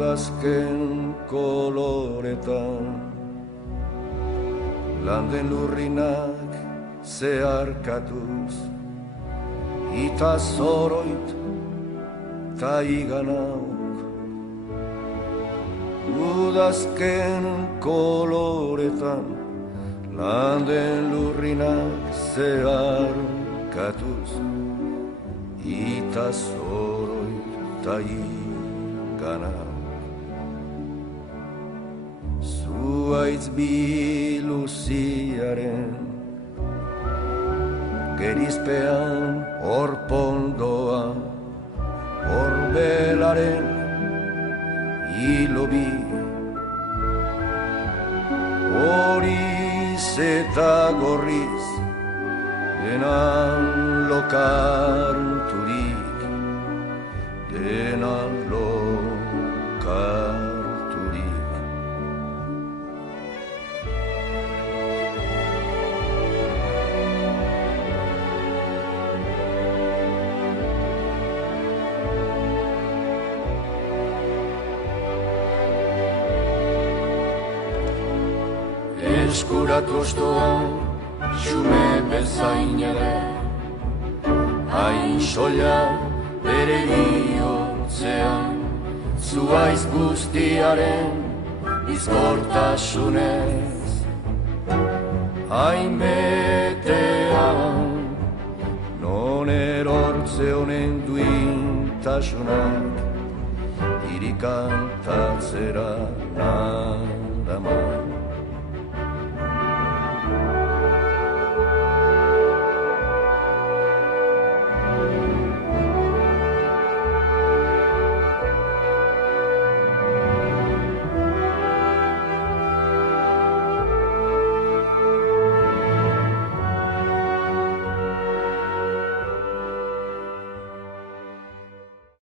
udazken koloretan, landen lurrinak zeharkatuz, ita zoroit ta iganauk. Udazken koloretan, landen lurrinak zeharkatuz, ita zoroit ta iganauk. Zuaitz biluziaren gerizpean orpondoa, orbelaren hilobi, horiz eta gorriz denan lokarturik, denan lokarturik. Eskuratu ostoan, xume bezain ere, hain soila bere bihotzean, zuaiz guztiaren bizkortasunez. Hain betean, non erortze honen duintasunak, hiri kantatzera nahi.